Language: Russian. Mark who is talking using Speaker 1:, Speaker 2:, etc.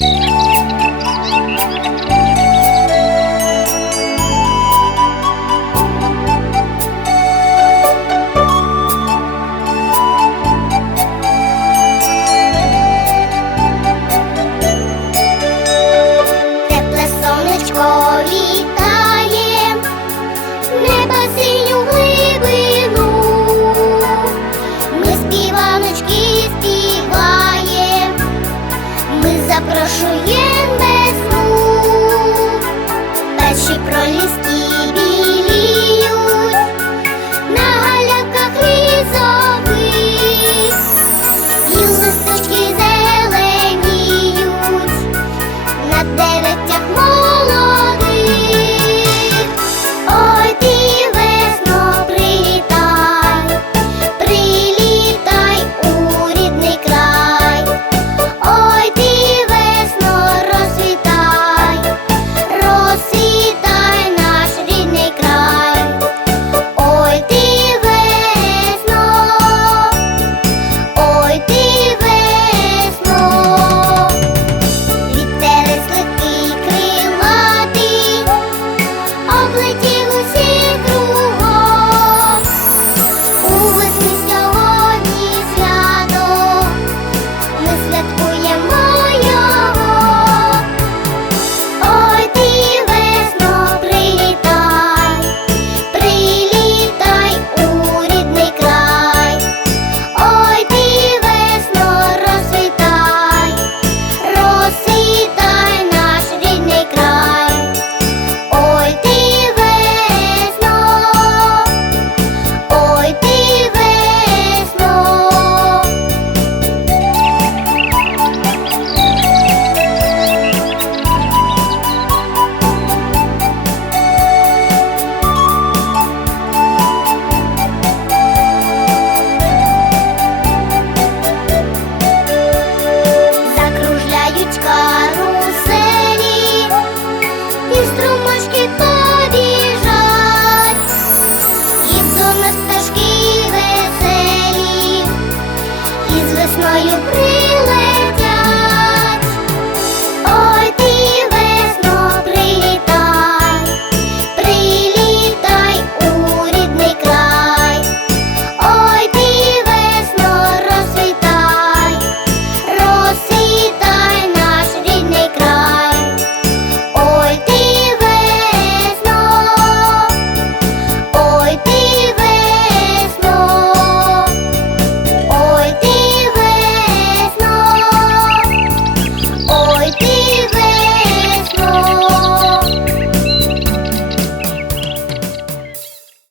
Speaker 1: Música ночі пролізти. you please?